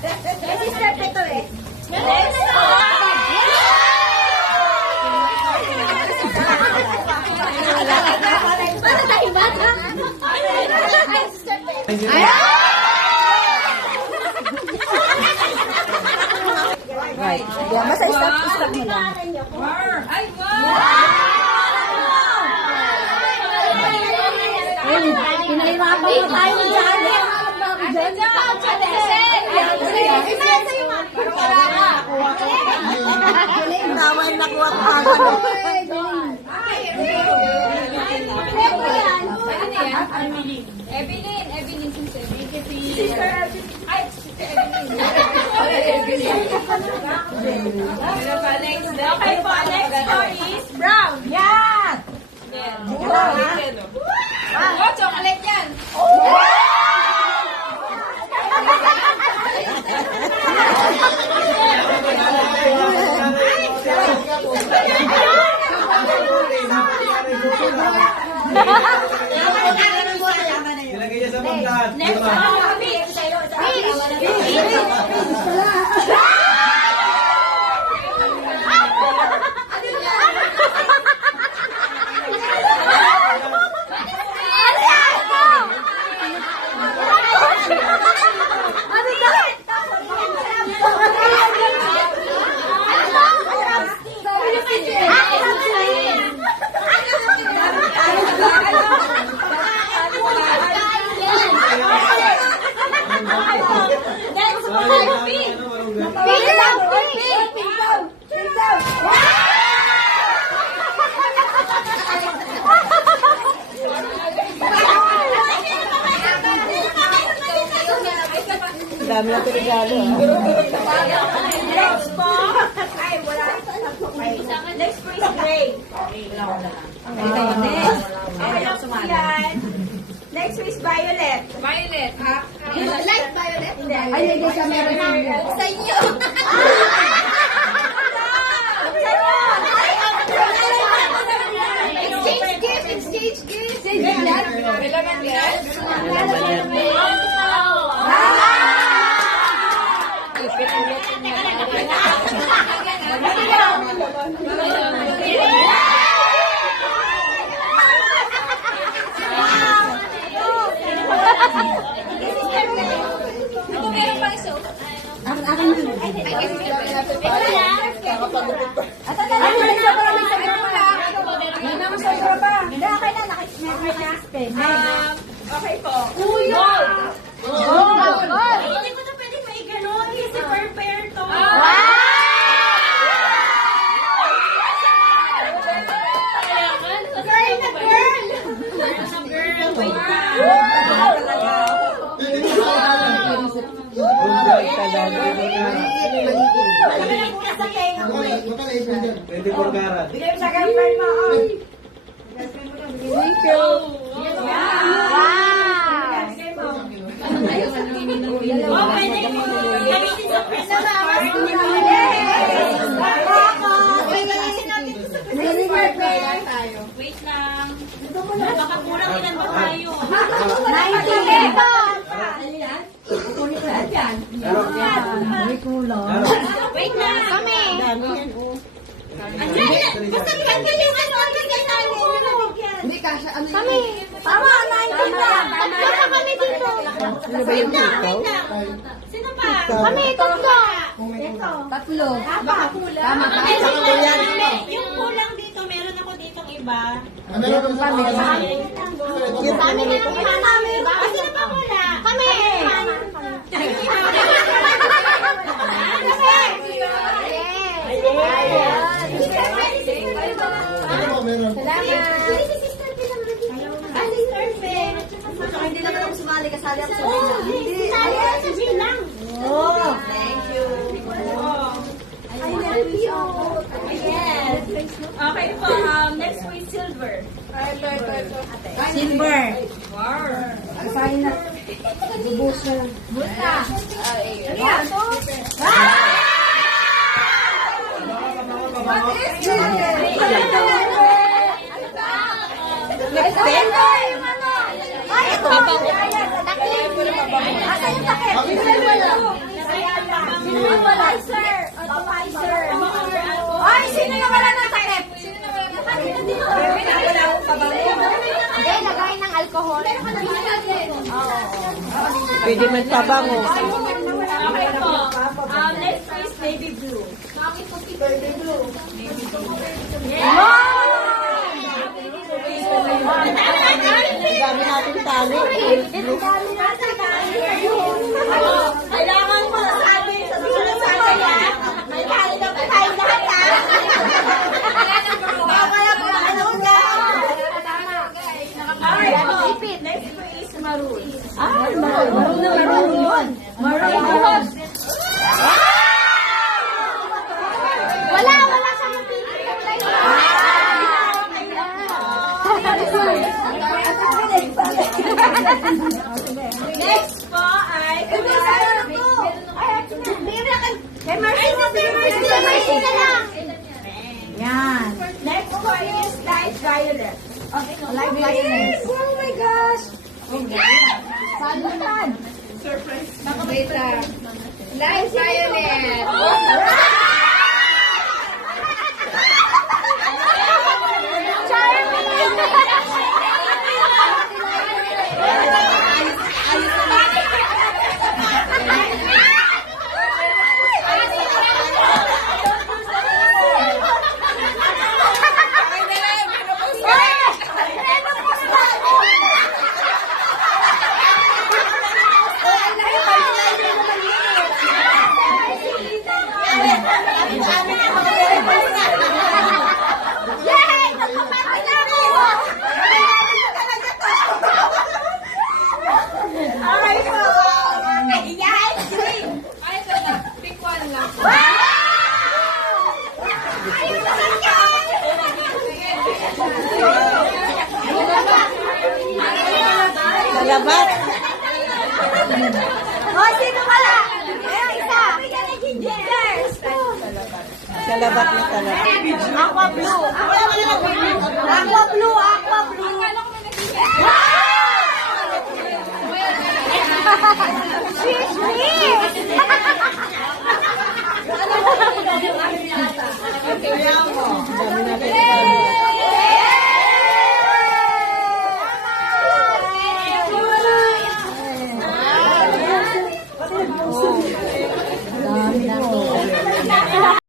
Sister ko to eh. Para tayo bata. Right. Yeah, basta stop mo lang. Ay, wow! Pinahirapan mo tayo ni Johnny. Nawal na kuha ko agad. Evelyn, sister. Ay, okay po, next story is brown. Yan! Oh, chocolate yan. Ilagay niya sa pagkat. Next Dami na ito regalo. Next po. Ay, wala. Next po is gray. Next po is violet. Violet. Light violet? Ay, hindi sa meron Sa inyo. Exchange gift. Kailangan yan. Okay po. Gold. Hindi ko na pwede may gano'n. Kasi per pair to. Girl na girl. Pwede po karat. Bigay mo sa girlfriend mo. Thank you. Oh, pwede mo. Gamitin sa friend na Wait lang. Baka kurang ilan ba tayo? Wait lang. Kami. Basta ganda yung ano, hindi kasi ano kami. Tama, 19 lang. Tatlo kami dito. Ano ba yung dito? Sino pa? Kami, tatlo. Ito. Tatlo. Baka kulang. Tama ka. Yung kulang dito, meron ako ditong iba. Yung kami. Yung kami na lang namin. Sino pa wala? Kami. Hindi naman ako sumali, kasali ako sa Bilang. Oh. Thank you. I love you. Yes. Okay po, next po is silver. Silver. Wow. Kasali na. Bubus na. Buta. Ayan. Pwede magpabango. Okay po. Next is baby blue. Dami natin tali. Kailangan mo sabi sa susunod sa kanya. May tali na pa tayo lahat ha. Kaya po ano na. Alright po. Next po is maroon. Maroon na maroon yun. Maroon. Wala sa mapili. Next po ay Kay Mercy na lang. Yan. Next po is light violet. Light violet. Oh my gosh. Light violet. Yay! Nagpapatay na ako! Alright po. Yan. Green. Ay, ito na. Pick one lang. Ayun naman yan! Salabat. O, sino pala? Ayun, isa. Yes! Salabat na talaga. Aqua blue. Aqua blue. Aqua blue.